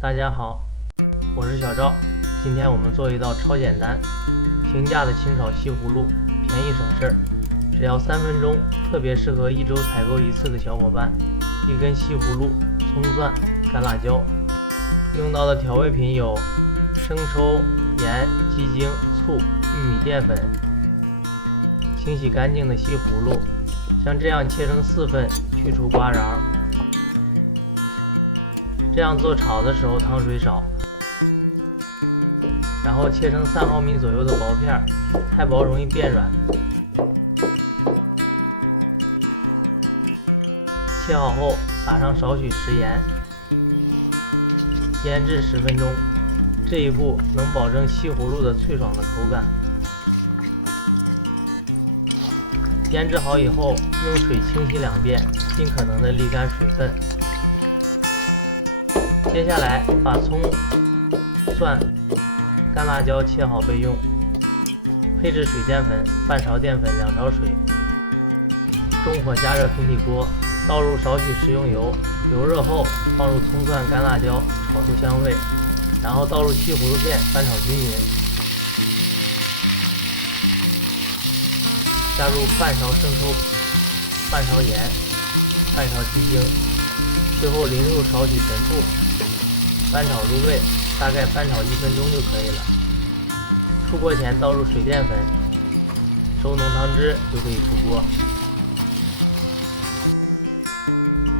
大家好，我是小赵。今天我们做一道超简单、平价的清炒西葫芦，便宜省事儿，只要3分钟，特别适合1周采购一次的小伙伴。一根西葫芦、葱蒜、干辣椒。用到的调味品有生抽、盐、鸡精、醋、玉米淀粉。清洗干净的西葫芦，像这样切成4份，去除瓜瓤。这样做炒的时候汤水少，然后切成3毫米左右的薄片，太薄容易变软。切好后撒上少许食盐，腌制10分钟。这一步能保证西葫芦的脆爽的口感。腌制好以后，用水清洗2遍，尽可能的沥干水分。接下来把葱、蒜、干辣椒切好备用。配置水淀粉半勺淀粉2勺水。中火加热平底锅，倒入少许食用油，油热后放入葱蒜干辣椒，炒出香味，然后倒入西葫芦片翻炒均匀。加入半勺生抽、半勺盐、半勺鸡精，最后淋入少许陈醋，翻炒入味，大概翻炒1分钟就可以了。出锅前倒入水淀粉，收浓汤汁就可以出锅。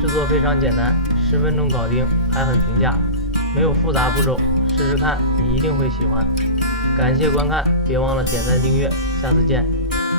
制作非常简单，10分钟搞定，还很平价，没有复杂步骤，试试看，你一定会喜欢。感谢观看，别忘了点赞订阅，下次见。